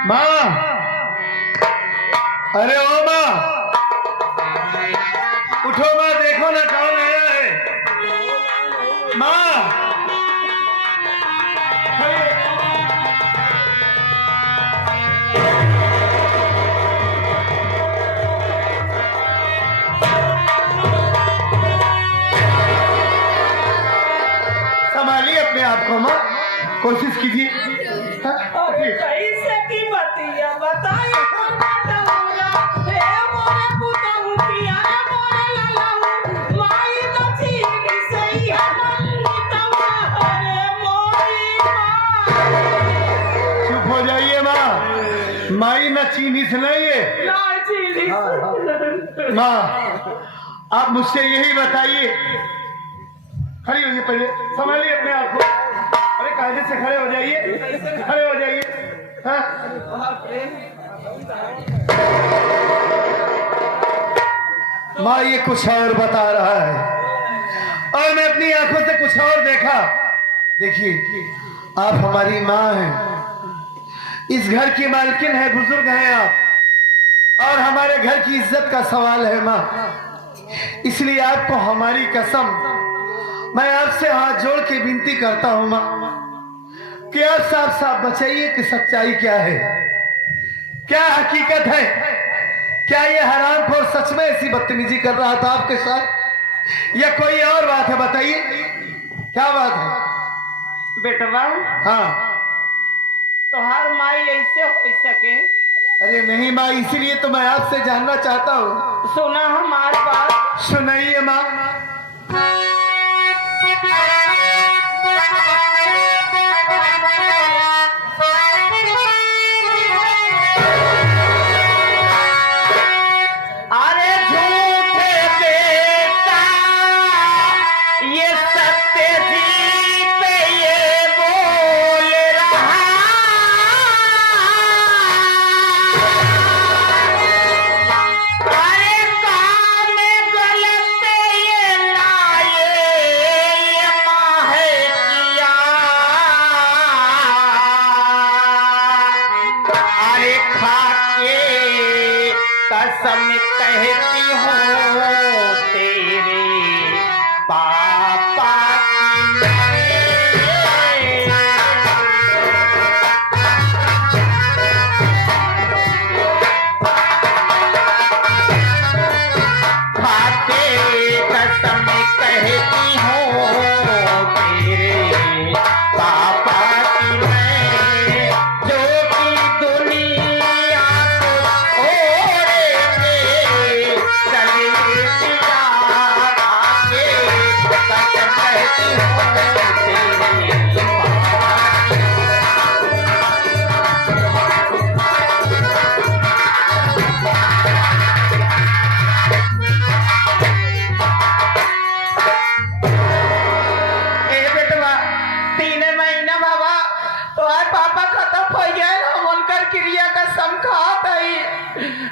माँ, अरे ओ माँ, उठो माँ, देखो ना कौन आया है। माँ, संभालिए अपने आप को माँ, कोशिश कीजिए। कैसे की बतिया बताई चुप हो जाइए माँ, माई न चीनी सुनाइए। माँ, आप मुझसे यही बताइए। खड़ी होइए पहले, संभालिए अपने आप को। अरे कायदे से खड़े हो जाइए, खड़े हो जाइए। हाँ? माँ ये कुछ और बता रहा है और मैं अपनी आंखों से कुछ और देखा। देखिए, आप हमारी माँ हैं, इस घर की मालकिन है, बुजुर्ग हैं आप, और हमारे घर की इज्जत का सवाल है माँ। इसलिए आपको हमारी कसम, मैं आपसे हाथ जोड़ के विनती करता हूं माँ कि आप साफ साफ बताइए कि सच्चाई क्या है, क्या हकीकत है। क्या ये हरामखोर सच में ऐसी बदतमीजी कर रहा था आपके साथ या कोई और बात है? बताइए क्या बात है। बेटवा, हाँ, तोहार माई ऐसे हो सके? अरे नहीं माँ, इसीलिए तो मैं आपसे जानना चाहता हूँ। सुना हमार बात। सुनाइए माँ। अरे झूठे बेटा ये सत्य जीत ये बोल रहा, अरे काम गलत ये लाए ये माँ है किया, अरे खाके कसम कहती हूँ तेरे पापा खाके कसम कहती हूँ तेरे पापा की मैं, जो कि दुनिया को ओढ़े चले दिया आगे, कसम कहती हूँ तेरे पापा की। ए बेटवा, 3 महीना बाबा तोहार पापा खत्म हो गए, हम उनकर क्रिया का सम खात हई।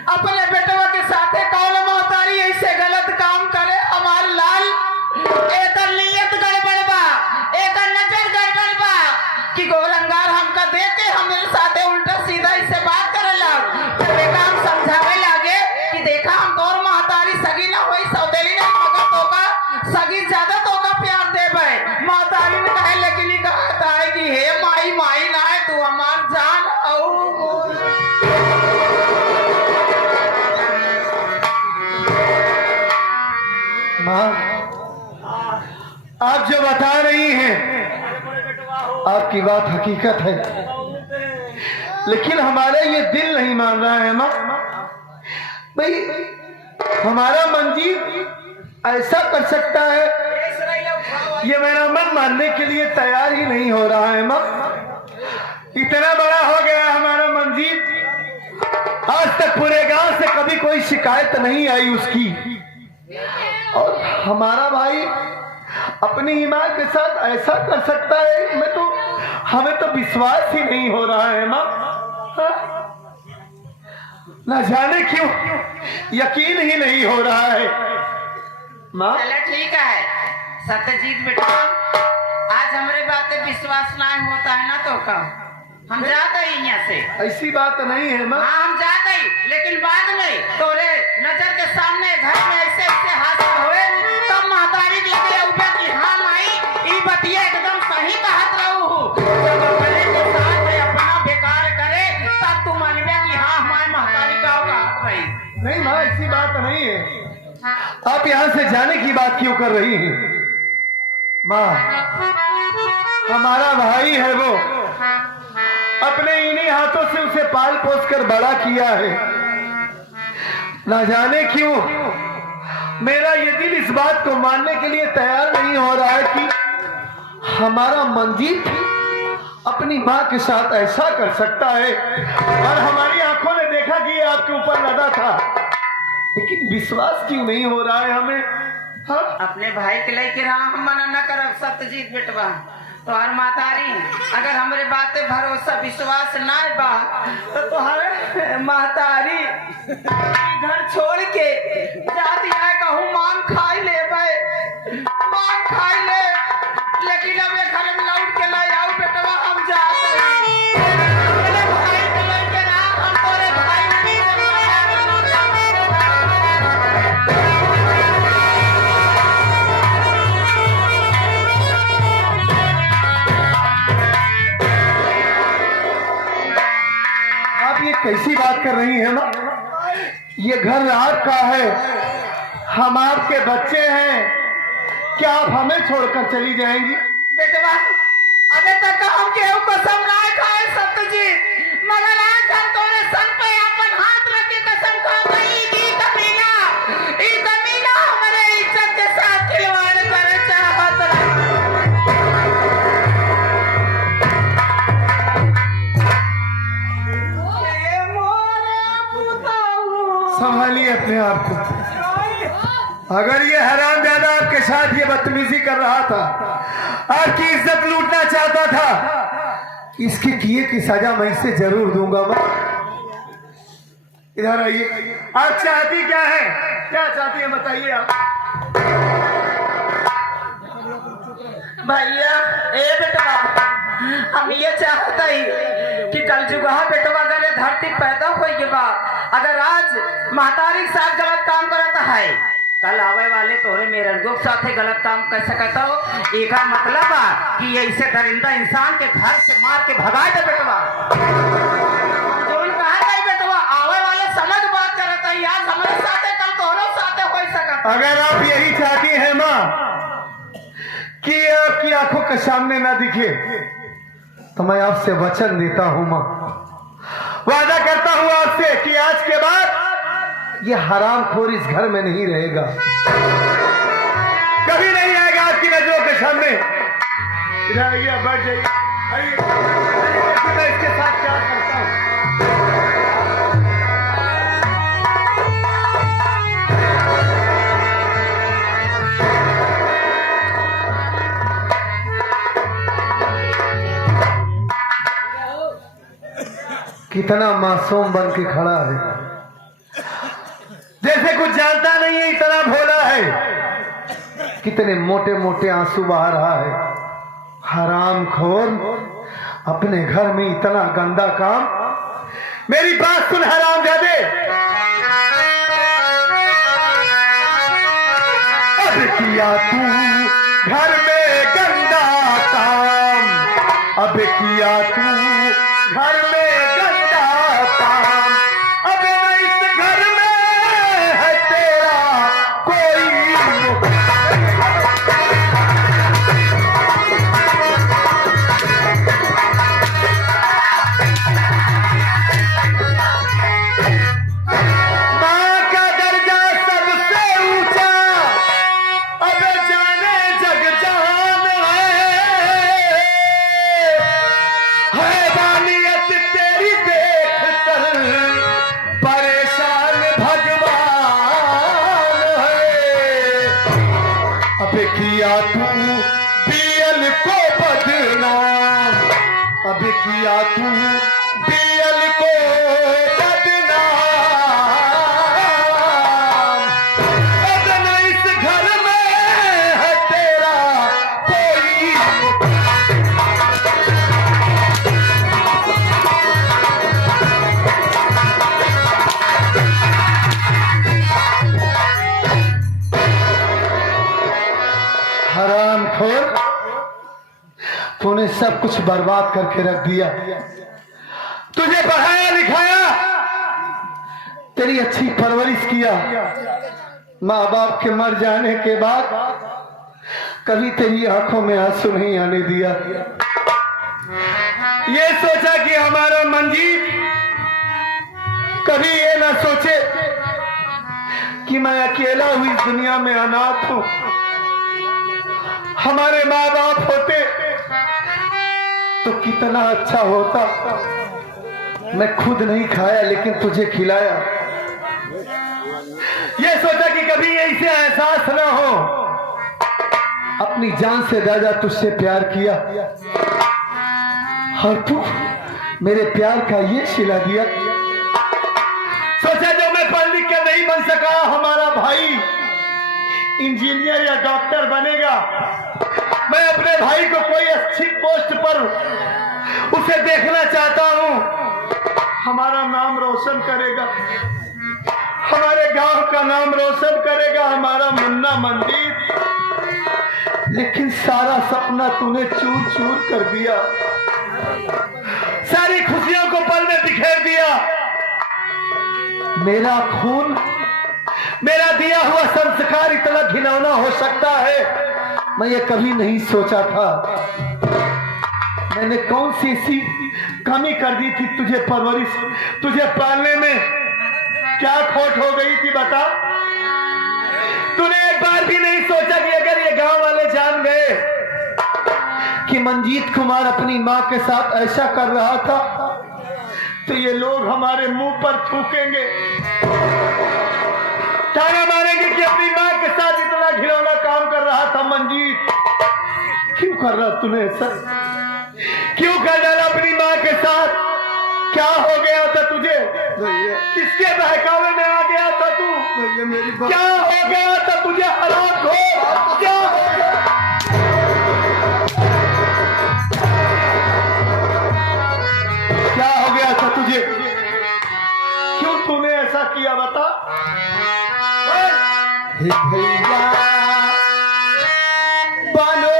अपने बेटवा के साथे कौन महतारी ऐसे गलत काम करे? हमार लाल एक नियत गड़बड़ बा, एक नजर गड़बड़ बा कि गोरंगार हमका देख के हमारे साथे उल्टा सीधा इससे बात करे लग। जब बेटा हम समझावे लागे कि देखा हम तोर महतारी सगी ना होई, सौतेली ना, मगर तोका सगी ज्यादा तोका प्यार देबे। महतारी ने कहे लेकिन ही कहता है कि हे माई, माई ना है तू हमार जान औ। माँ, आप जो बता रही हैं आपकी बात हकीकत है, लेकिन हमारा ये दिल नहीं मान रहा है माँ। भाई हमारा मंजीत ऐसा कर सकता है, ये मेरा मन मानने के लिए तैयार ही नहीं हो रहा है माँ। इतना बड़ा हो गया हमारा मंजीत, आज तक पूरे गांव से कभी कोई शिकायत नहीं आई उसकी, और हमारा भाई अपनी ईमान के साथ ऐसा कर सकता है, हमें तो विश्वास ही नहीं हो रहा है माँ। न जाने क्यों यकीन ही नहीं हो रहा है माँ। चलो ठीक है सत्यजीत बेटा, आज हमारे बात पे विश्वास नहीं होता है ना तो का हम जा गई यहाँ से। ऐसी बात नहीं है माँ। हाँ हम जा गई, लेकिन बाद में तोरे नजर के सामने घर में ऐसे ऐसे हादसा हुए, तब महतारी लगे उठे कि हाँ माई ई बतिया एकदम सही कहत रहू हूँ। जब अपने के साथ में अपना बेकार करे तब तू मनबे कि हाँ हमारी महतारी का कहत रही। नहीं माँ, ऐसी बात नहीं है। आप यहाँ से जाने की बात क्यों कर रही हैं माँ? हमारा भाई है वो, अपने इन्हीं हाथों से उसे पाल पोस कर बड़ा किया है। ना जाने क्यों मेरा ये दिल इस बात को मानने के लिए तैयार नहीं हो रहा है कि हमारा मंजीत अपनी माँ के साथ ऐसा कर सकता है। और हमारी आंखों ने देखा कि ये आपके ऊपर लगा था, लेकिन विश्वास क्यों नहीं हो रहा है हमें? हाँ? अपने भाई के लिए रहा हम मना न करब सत्यजीत बेटवा। तो हर महतारी अगर हमारे बातें भरोसा विश्वास ना बा तो तुम्हारे महतारी घर छोड़ के जाती है, कहूँ मांग खाई ले मांग खाई ले, लेकिन अब ये घर में लौट के ला आओ बेटवा। हम जाते हैं भाई के लेके ना, हम तोरे भाई कैसी बात कर रही है माँ? ये घर आपका है, हम आपके बच्चे हैं, क्या आप हमें छोड़कर चली जाएंगी? बेटवा अबे तक हम केहू कसम ना खाए सत्यजीत, मगर आज हम तोरे संग पे अपन हाथ रख के कसम खा गई कि ई कमीना हमारे इज्जत के साथ खिलवाड़ करे चाहत रहा। संभालिए अपने आप को। अगर ये हरामजादा आपके साथ ये बदतमीजी कर रहा था, आपकी इज्जत लूटना चाहता था, इसके किए की सजा मैं इसे जरूर दूंगा। मैं इधर आइए। आप चाहती क्या है? क्या चाहती है बताइए आप। भैया ए बेटवा, हम ये चाहते ही कि कल जुगहा बेटवा गले धरती पैदा हो के बाद अगर आज महतारी के साथ गलत काम करता है, कल आवे वाले तोरे मेरे गुप्त साथे गलत काम कर सकता हो। एक मतलब कि ऐसे दरिंदा इंसान के घर से मार के भगा दे बेटवा। जो कहा जाए बेटवा आवे वाले समझ बात करता है, आज हमारे साथे कल तोरो साथे हो सकता। अगर आप यही चाहती हैं माँ कि आपकी आंखों के सामने ना दिखे, तो मैं आपसे वचन देता हूं माँ, वादा करता हूं आपसे कि आज के बाद ये हरामखोर इस घर में नहीं रहेगा, कभी नहीं आएगा आपकी नजरों के सामने। इधर आइए, बैठ जाइए। आइए, मैं इसके साथ क्या करता हूं। कितना मासूम बन के खड़ा है, जैसे कुछ जानता नहीं है, इतना भोला है। कितने मोटे मोटे आंसू बहा रहा है। हरामखोर, अपने घर में इतना गंदा काम। मेरी बात सुन हरामजादे, अब किया तू घर में गंदा काम, अब किया तू घर में है सब कुछ बर्बाद करके रख दिया। तुझे पढ़ाया लिखाया, तेरी अच्छी परवरिश किया। माँ बाप के मर जाने के बाद कभी तेरी आंखों में आंसू नहीं आने दिया। ये सोचा कि हमारा मंजीत कभी ये ना सोचे कि मैं अकेला हुई इस दुनिया में अनाथ हूं। हमारे माँ बाप होते तो कितना अच्छा होता। मैं खुद नहीं खाया लेकिन तुझे खिलाया। ये सोचा कि कभी ऐसे एहसास ना हो। अपनी जान से ज्यादा तुझसे प्यार किया और तू मेरे प्यार का ये सिला दिया। सोचा जो मैं पढ़ लिख कर नहीं बन सका, हमारा भाई इंजीनियर या डॉक्टर बनेगा। मैं अपने भाई को कोई अच्छी पोस्ट पर उसे देखना चाहता हूं। हमारा नाम रोशन करेगा, हमारे गांव का नाम रोशन करेगा, हमारा मुन्ना मंजीत। लेकिन सारा सपना तूने चूर चूर कर दिया। सारी खुशियों को पल में बिखेर दिया। मेरा खून, मेरा दिया हुआ संस्कार इतना घिनौना हो सकता है, मैं ये कभी नहीं सोचा था। मैंने कौन सी ऐसी कमी कर दी थी तुझे परवरिश, तुझे पालने में क्या खोट हो गई थी बता। तूने एक बार भी नहीं सोचा कि अगर ये गांव वाले जान गए कि मंजीत कुमार अपनी मां के साथ ऐसा कर रहा था तो ये लोग हमारे मुंह पर थूकेंगे, ताना मारेंगे कि अपनी मां के साथ इतना घिनौना काम कर रहा था मंजीत। क्यों कर रहा तूने ऐसा? क्यों कर डाला अपनी मां के साथ? क्या हो गया था तुझे? किसके बहकावे में आ गया था तू? क्या हो गया था तुझे? हराम खोर, क्या हो गया? क्या हो गया था तुझे? क्यों तूने ऐसा किया बता? भैया बनो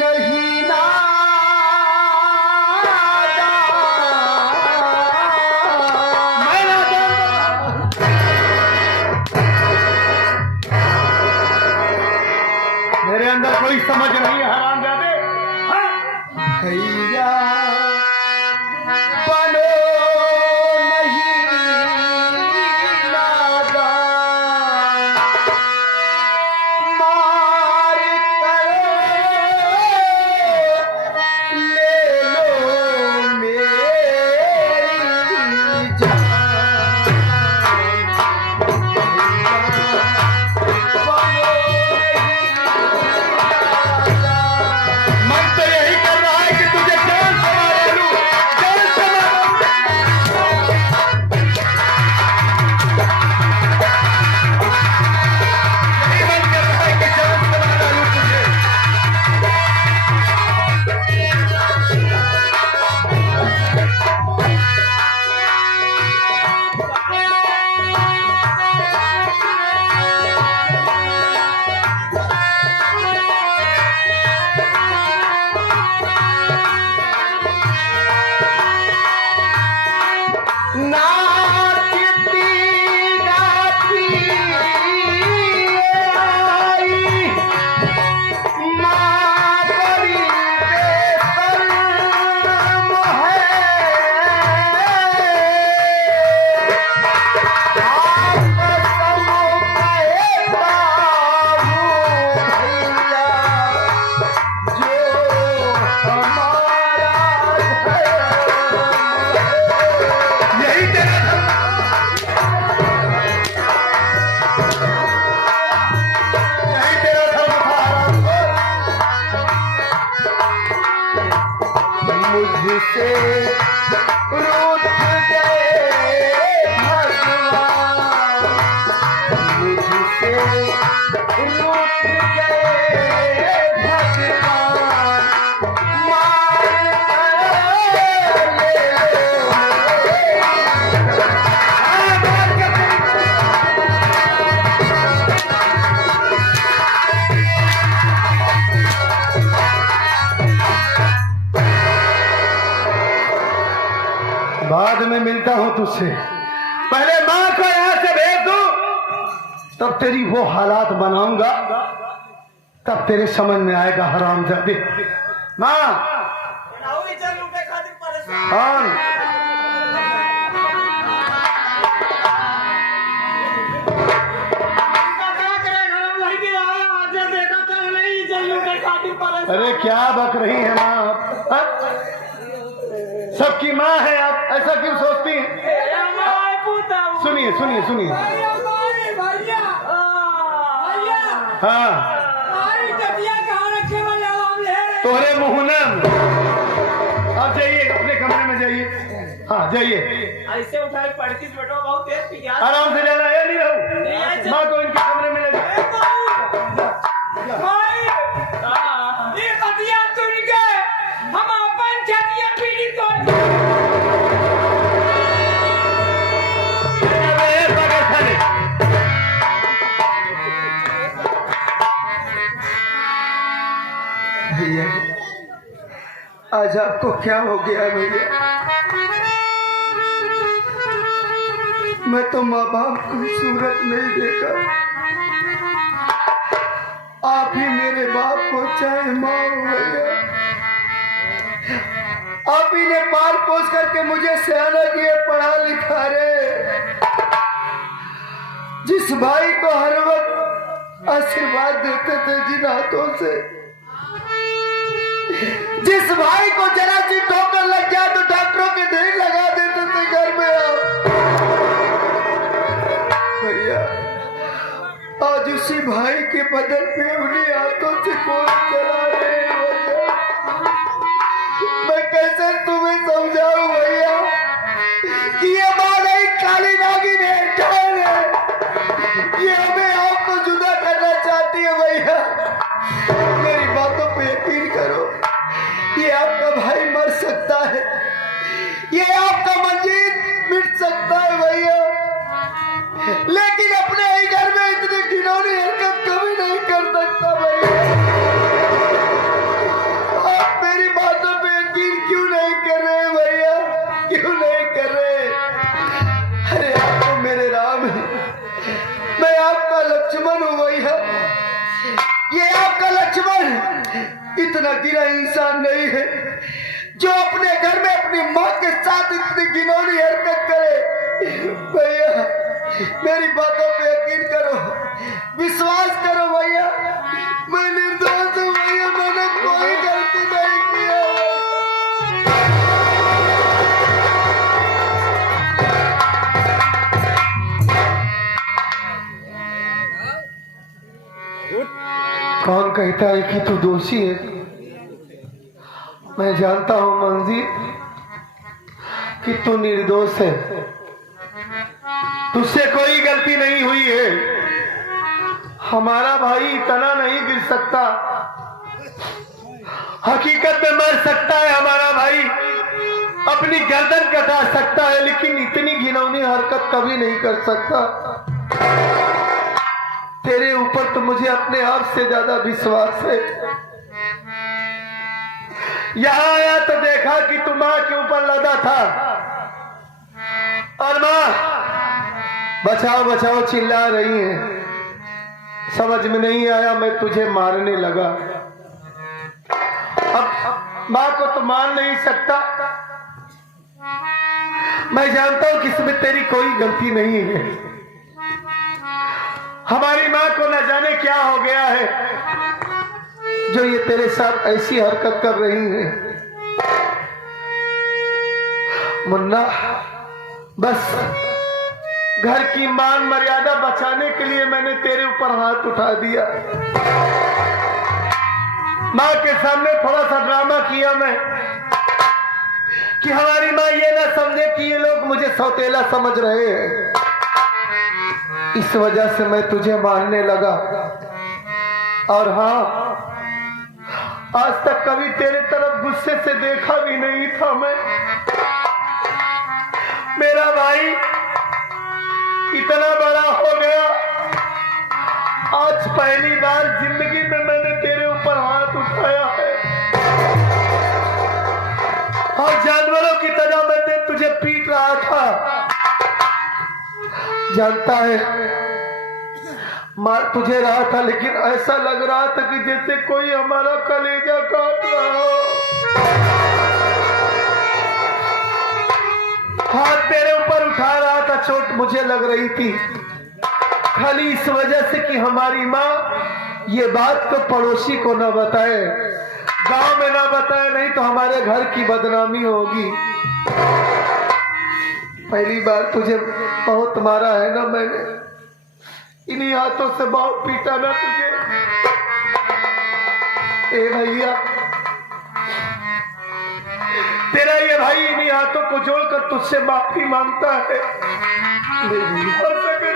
नहीं ना मेरे अंदर कोई समझ नहीं है हरामजादे। भैया बनो नहीं नादान, मार करो ले लो मेरी जान। मन तो यही कर रहा है कि तुझे जान से मार लूं, जान से मार। यही मन कर रहा है कि जान से मार लूं तुझे। नाचती गाती आई माँ बड़ी बेशर्म है। कसम कहता हूँ भैया जो हमारा यही तेरा यही तेरा धर्म था हरामखोर। मुझसे रूठ गए भगवान, मुझसे रूठ गए भगवान। मार करो ले लो बाद में मिलता हूं तुझसे। पहले माँ को यहां से भेज दूं, तब तेरी वो हालात बनाऊंगा, तब तेरे समझ में आएगा हरामजादे। माँ कौन? अरे क्या बक रही है माँ आप? सबकी माँ है आप, ऐसा क्यों सोचती हैं? सुनिए सुनिए सुनिए। हाँ तोहरे मुहनम। आप जाइए अपने कमरे में जाइए। हाँ जाइए। ऐसे उठाए पढ़ती बेटो बहुत तेज पियास। आराम से जाना है, नहीं रहूं। माँ को इनके कमरे में ले जाओ। ये बतिया सुन के हम अपन छतिया पीड़ी तोड़। भैया आज आपको क्या हो गया भैया? मैं तो माँ बाप की सूरत नहीं देखा, आप ही मेरे बाप को चाहे माँ हो भैया। आप ही ने पाल पोस करके मुझे सयाना किए, पढ़ा लिखा रे। जिस भाई को हर वक्त आशीर्वाद देते थे जिन हाथों से, जिस भाई को जरा सी ठोकर लग जाए तो डॉक्टरों के ढेर लगा देते थे घर में, आप भैया आज उसी भाई के बदल पे उन्हीं हाथों से कोई चला रहे हैं भैया। मैं कैसे तुम्हें समझाऊं भैया कि ये बात नहीं काली नागिन है, डायन है, ये हमें आपको जुदा करना चाहती है भैया। मेरी बातों पे यकीन करो, ये आपका भाई मर सकता है, ये आपका मंजीत मिट सकता है भैया, लेकिन अपने ही घर में इतनी घिनौनी हरकत कभी नहीं कर सकता भैया। आप मेरी बातों पे यकीन क्यों नहीं कर रहे भैया? क्यों नहीं कर रहे? अरे आप तो मेरे राम है, मैं आपका लक्ष्मण हूं भैया। ये आपका लक्ष्मण इतना गिरा इंसान नहीं है जो अपने घर में अपनी माँ के साथ इतनी घिनौनी हरकत करे। भैया मेरी बातों पे यकीन करो, विश्वास करो भैया, मैं निर्दोष हूँ भैया, मैंने कोई गलती नहीं किया। कौन कहता है कि तू दोषी है? मैं जानता हूं मंजीत कि तू निर्दोष है, तुझसे कोई गलती नहीं हुई है। हमारा भाई इतना नहीं गिर सकता, हकीकत में मर सकता है हमारा भाई, अपनी गर्दन कटा सकता है, लेकिन इतनी घिनौनी हरकत कभी नहीं कर सकता। तेरे ऊपर तो मुझे अपने आप से ज्यादा विश्वास है। यहां आया तो देखा कि तू मां के ऊपर लदा था और मां बचाओ बचाओ चिल्ला रही है। समझ में नहीं आया, मैं तुझे मारने लगा। अब मां को तो मार नहीं सकता, मैं जानता हूं कि इसमें तेरी कोई गलती नहीं है। हमारी माँ को न जाने क्या हो गया है जो ये तेरे साथ ऐसी हरकत कर रही है। मुन्ना बस घर की मान मर्यादा बचाने के लिए मैंने तेरे ऊपर हाथ उठा दिया। माँ के सामने थोड़ा सा ड्रामा किया मैं कि हमारी माँ ये ना समझे कि ये लोग मुझे सौतेला समझ रहे हैं। इस वजह से मैं तुझे मारने लगा। और हाँ, आज तक कभी तेरे तरफ गुस्से से देखा भी नहीं था मैं। मेरा भाई इतना बड़ा हो गया, आज पहली बार जिंदगी में मैंने तेरे ऊपर हाथ उठाया है और जानवरों की तरह मैंने तुझे पीट जानता है मार तुझे रहा था, लेकिन ऐसा लग रहा था कि जैसे कोई हमारा कलेजा काट रहा हो। हाथ तेरे ऊपर उठा रहा था, चोट मुझे लग रही थी, खाली इस वजह से कि हमारी माँ ये बात को पड़ोसी को न बताए, गांव में ना बताए, नहीं तो हमारे घर की बदनामी होगी। पहली बार तुझे बहुत मारा है ना मैंने, इन्हीं हाथों से बहुत पीटा ना तुझे। ए भैया, तेरा ये भाई इन्हीं हाथों को जोड़कर तुझसे माफी मांगता है। हो सके